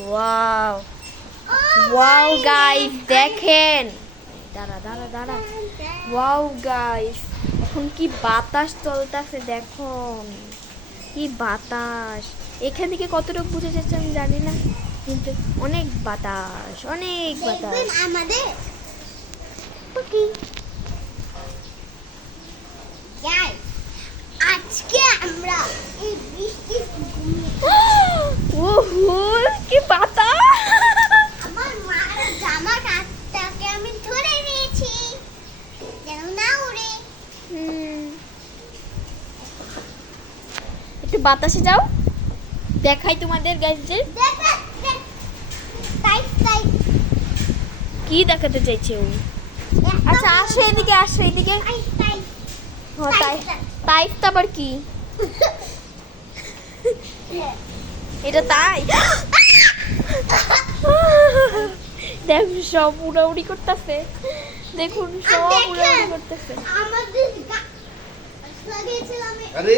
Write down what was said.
Wow wow guys, দেখেন, দাঁড়া দাঁড়া দাঁড়া, ওয়াও গাইস, এখন কি বাতাস চলতেছে, দেখুন কি বাতাস। এখান থেকে কতটুকু বুঝে যাচ্ছে আমি জানি না, কিন্তু অনেক বাতাস, অনেক বাতাস আমাদের আজকে আমরা এই বৃষ্টি কি বাতাস। আমার মার জামা কাপড়টাকে আমি ধরে নিয়েছি যেন না উড়ে। একটু বাতাসে যাও, দেখাই তোমাদের গাইজদের কি দেখাতে চাইছে ও। আচ্ছা আসো এদিকে, আসো এদিকে। তাইফটা আবার কি? এটা তাই দেখ, সব উড়াউড়ি করতেছে, দেখুন সব উড়াউড়ি করতেছে। আমাদের লাগিয়েছিলাম। আরে